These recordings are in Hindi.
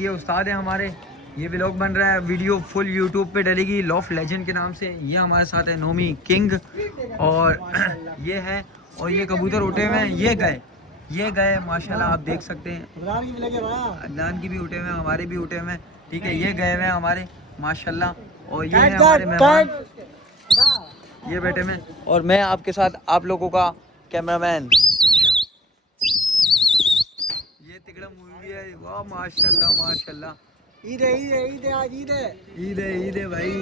ये उस्ताद है हमारे, ये व्लॉग बन रहा है, वीडियो फुल यूट्यूब पे डलेगी लॉफ्ट लेजेंड के नाम से। ये हमारे साथ है नोमी किंग और ये है, और ये कबूतर उठे हुए हैं, ये गए माशाल्लाह, आप देख सकते हैं। अदनान की भी उठे हुए हैं, हमारे भी उठे हुए हैं, ठीक है। ये गए हुए हैं हमारे माशाल्लाह, और ये है हमारे मेहमान, ये बैठे में, और मैं आपके साथ आप लोगों का कैमरामैन। ये तिगड़ा मूवी है, वाह माशाल्लाह माशाल्लाह। ईद है आज ईद है भाई।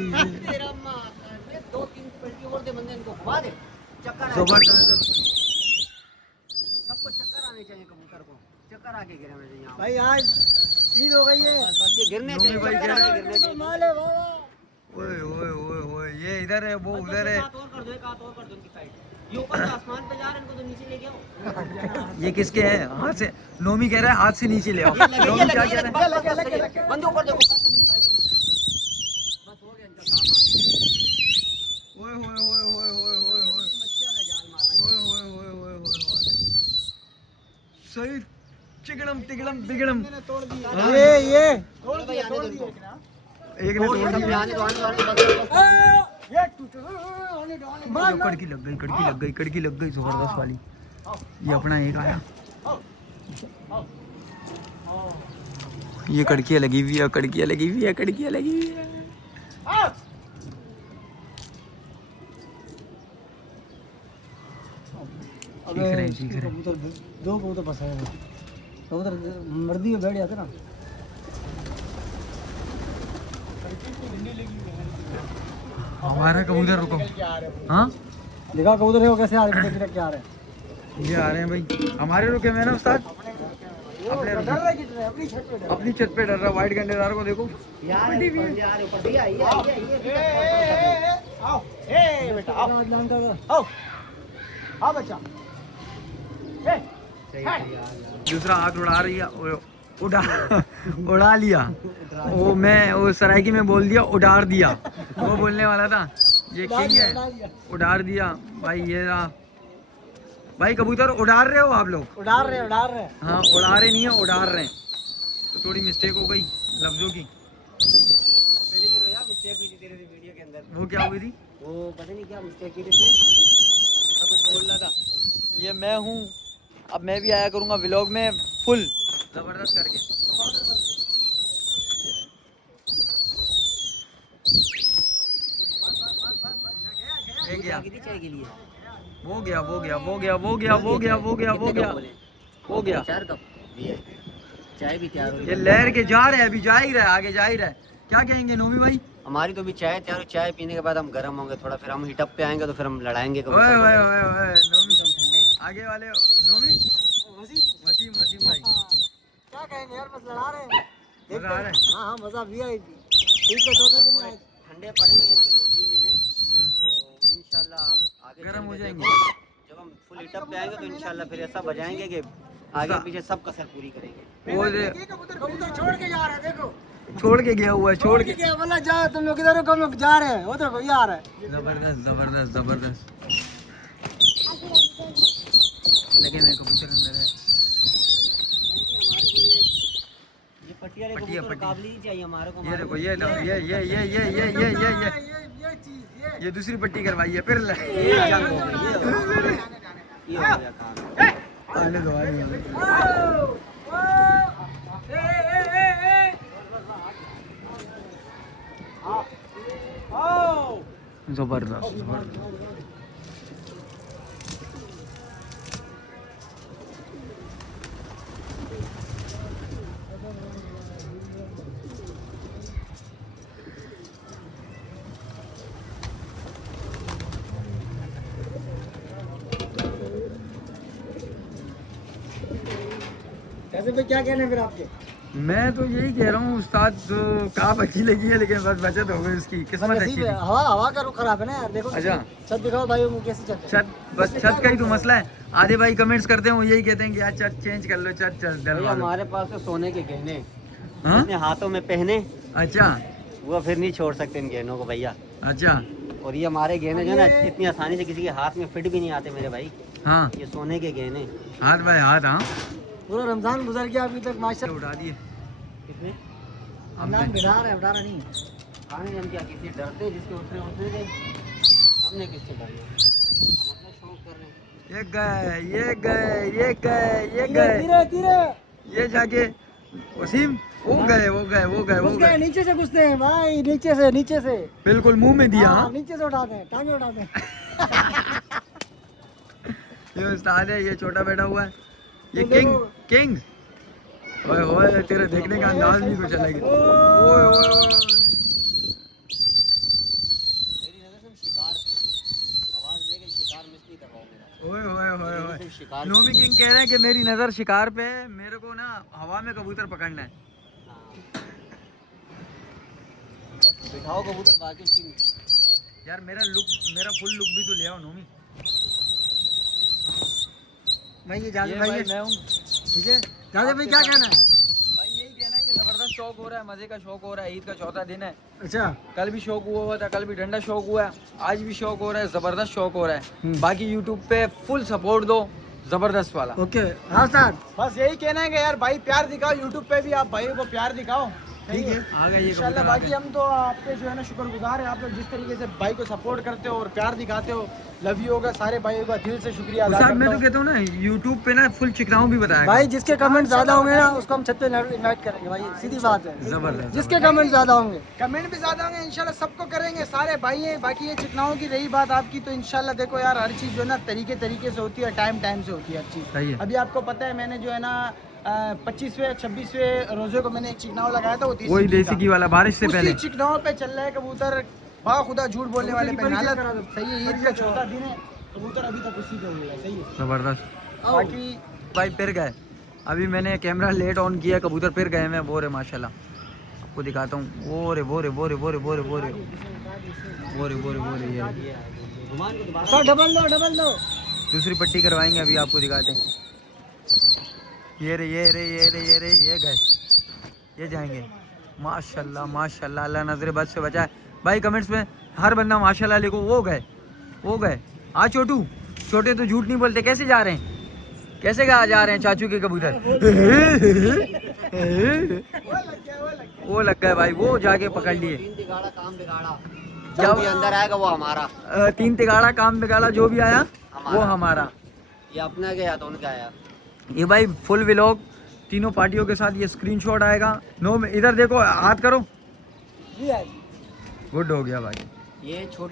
दो तीन पलटी और दे बंदे इनको घुमा दे, चक्कर जबरदस्त। सबको चक्कर आने चाहिए, कबूतर को चक्कर आके गिरे मेरे यहाँ भाई। आज ईद हो गई है, बस ये गिरने चाहिए, भाई गिरने चाहिए। माल है बाबा। ओए ओए ओए ओए, ये इधर है, वो उधर है। और कर दो, एक हाथ और कर दो इनकी साइड। ये ऊपर आसमान पे जा रहे हैं, इनको तो नीचे ले आओ। ये किसके हैं? हाथ से, नोमी कह रहा है हाथ से नीचे ले आओ। नोमी क्या कह रहा है? बंदे ऊपर देखो, बस हो गया इनका काम आज। ओए ओए ओए ओए ओए ओए ओए, मच्छियां ना जाल मार रहा है। ओए ओए ओए ओए ओए ओए, सही चिगड़म तिगड़म बिगड़म। तोड़ दिया ये तोड़ दिया एक ने तोड़ दिया। कड़की लग गई जबरदस्त वाली। ये अपना एक आया, ये कड़कियाँ लगी हुई है। सीख रहे। दो कबूतर फंसाए हैं, कबूतर मर्दी में बैठ जाते ना। हमारा कबूतर रुको, हाँ देखा कबूतर है वो कैसे आ रहे हैं, क्या आ रहे हैं। ये आ रहे हैं भाई हमारे रुके में ना उस्ताद, अपनी छत पे डर रहा। व्हाइट गंडेदार को देखो, दूसरा हाथ उड़ा रही है, उड़ा लिया। वो मैं वो सराइकी में बोल दिया, उड़ार दिया, वो बोलने वाला था। ये किंग है, उड़ार दिया भाई। ये रहा भाई, कबूतर उड़ार रहे हो आप लोग? उड़ा रहे हाँ, उड़ा रहे नहीं है, उड़ार रहे हैं। तो थोड़ी मिस्टेक हो गई लफ्जों की। मिस्टेक हुई थी तेरे वीडियो के अंदर। वो क्या हुई थी? वो पता नहीं क्या मिस्टेक की थी इसने, कुछ बोलना था। ये मैं हूँ, अब मैं भी आया करूँगा व्लॉग में फुल जबरदस्त करके। चाय के लिए वो गया। चार कप चाय भी तैयार हो ये लहर के जा रहे हैं, अभी जा ही रहा है, आगे जा ही रहा है। क्या कहेंगे नोमी भाई? हमारी तो भी चाय तैयार, चाय पीने के बाद हम गर्म होंगे थोड़ा, फिर हम हीटअप पे आएंगे तो फिर हम लड़ाएंगे। ओए नोमी आगे वाले नोमी वसीम भाई क्या कहेंगे यार, बस लड़ा रहे हैं। मजा आ रहा है। हाँ मजा भी है। ठीक है, चौथा दिन ठंडे पड़े हुए इसके 2-3 दिन है, तो इंशाल्लाह आगे गर्म हो जाएंगे। जब हम फुल हीटअप पे आएंगे तो इंशाल्लाह फिर ऐसा बजाएंगे कि आगे पीछे सब कसर पूरी करेंगे। वो कबूतर छोड़ के जा रहा है, देखो छोड़ के गया हुआ है, छोड़ के गया बोला जा तुम लोग इधर रुको, हम लोग जा रहे हैं। वो देखो ये आ रहा है। जबरदस्त लगे हुए कबूतर अंदर है। ये पटिया काबली नहीं चाहिए हमारे को। ये देखो, ये दूसरी पट्टी करवाई है फिर। ये हो गया काम। आने दो। जबरदस्त। कैसे पे क्या कहने फिर आपके? मैं तो यही कह रहा हूँ उस्ताद, तो काफ अच्छी लगी है, लेकिन बस बचत हो गई उसकी, किस्मत अच्छी थी। हवा का रुख खराब है ना यार, देखो। अच्छा छत दिखाओ भाई, वो कैसे छत का ही तो मसला है। आधे भाई कमेंट्स करते हैं, वो यही कहते हैं कि यार छत चेंज कर लो, छत डलवा लो। हमारे पास तो सोने के गहने हाँ? अपने हाथों में पहने, अच्छा वो फिर नहीं छोड़ सकते इन गहनों को भैया। अच्छा। और ये हमारे गहने जो है ना, इतनी आसानी से किसी के हाथ में फिट भी नहीं आते मेरे भाई। हाँ, ये सोने के गहने हाथ बाय हाथ। हाँ, पूरा रमजान गुजर गया अभी तक माशा। उड़ा दिए कितने नाम बिडार है, बिडारा नहीं। खाने हम क्या किसी डरते जिसके उठने उठने थे, हमने किससे डरना, हम अपना शौक कर रहे हैं। ये गए ये गए ये गए ये धीरे गए धीरे धीरे ये जाके वसीम वो गए वो गए वो गए वो घुस गए, गए नीचे से घुसते हैं भाई, नीचे से बिल्कुल मुंह में दिया। हाँ, नीचे से उठाते हैं, टांगे उठाते हैं। ये उस्ताद है, ये छोटा बैठा हुआ है, ये ये किंग देखो। किंग। ओए ओए तेरे देखने का अंदाज भी कुछ अलग है। ओए ओए ओए मेरी नजर से शिकार पे, आवाज दे के शिकार मिस नहीं करवाओ मेरा। ओए ओए ओए मेरी ओए नजर शिकार नोमी किंग कह रहे हैं कि मेरी नज़र शिकार पे है, मेरे को ना हवा में कबूतर पकड़ना है। हाँ। बस बिठाओ कबूतर, बाकी उसकी यार मेरा फुल लुक भी तो ले आओ नोमी। भाई ये जादू ये भाई भाई है। मैं हूँ। ठीक है जादू भाई, क्या कहना है? भाई यही कहना है कि जबरदस्त शौक हो रहा है, मजे का शौक हो रहा है। ईद का चौथा दिन है, अच्छा, कल भी शौक हुआ था, कल भी डंडा शौक हुआ है, आज भी शौक हो रहा है, जबरदस्त शौक हो रहा है। बाकी यूट्यूब पे फुल सपोर्ट दो, जबरदस्त वाला। ओके। हाँ सर, बस यही कहना है कि यार भाई प्यार दिखाओ, यूट्यूब पे भी आप भाइयों को प्यार दिखाओ। ठीक है। आ गए ये इंशाल्लाह। कबूतर आ बाकी गए। हम तो आपके जो है ना शुक्रगुजार हैं, आप लोग जिस तरीके से भाई को सपोर्ट करते हो और प्यार दिखाते हो, लव यू होगा सारे भाइयों का दिल से शुक्रिया अदा उस्ताद, मैं करता तो हूँ। कहता हूँ ना यूट्यूब पे ना फुल चिकनाऊ भी बताया भाई जिसके कमेंट ज्यादा होंगे ना उसको हम छत पे इनवाइट करेंगे भाई, सीधी बात है। जबरदस्त जिसके कमेंट ज्यादा होंगे। कमेंट भी ज्यादा होंगे, इंशाल्लाह सबको करेंगे, सारे भाई हैं। बाकी ये चिकनाओं की रही बात आपकी, तो इंशाल्लाह देखो यार हर चीज़ जो है ना तरीके से होती है, टाइम से होती है हर चीज़। सही है। अभी आपको पता है मैंने जो है ना 25वें 26वें रोजे को मैंने एक चिकनाव लगाया था, वो वही देसी घी वाला बारिश से पहले। उसी चिकनाव पे चल रहा है कबूतर। बा खुदा झूठ बोलने वाले पे हालत सही है। ईद का चौथा दिन है, कबूतर अभी तक उसी पे हुआ है। सही है। जबरदस्त। बाकी भाई फिर गए, अभी मैंने कैमरा लेट ऑन किया, कबूतर फिर गए मैं। वो रे माशाल्लाह, आपको दिखाता हूँ। वो रे वो रे वो रे वो रे वो रे वो रे वो रे वो रे वो रे ये सर डबल दो। दूसरी पट्टी करवाएंगे, अभी आपको दिखाते हैं। ये रे ये रे ये रे ये रे ये गए, ये जाएंगे। माशाल्लाह माशाल्लाह, अल्लाह नजर बद से बचाए। भाई कमेंट्स में हर बंदा माशाल्लाह लिखो। वो गए वो गए। हाँ छोटू, छोटे तो झूठ नहीं बोलते। कैसे जा रहे हैं, कैसे जा रहे हैं चाचू के कबूतर? वो लग गए भाई, वो जाके पकड़ लिए। तीन तिगाड़ा काम बिगाड़ा, क्या जो भी अंदर आएगा वो हमारा। तीन तिगाड़ा काम बिगाड़ा, जो भी आया वो हमारा। हमारा। ये अपना गया तो उनका आया। ये भाई फुल व्लॉग तीनों पार्टियों के साथ, ये स्क्रीनशॉट आएगा। नो में इधर देखो, हाथ करो। गुड हो गया भाई। ये छोटे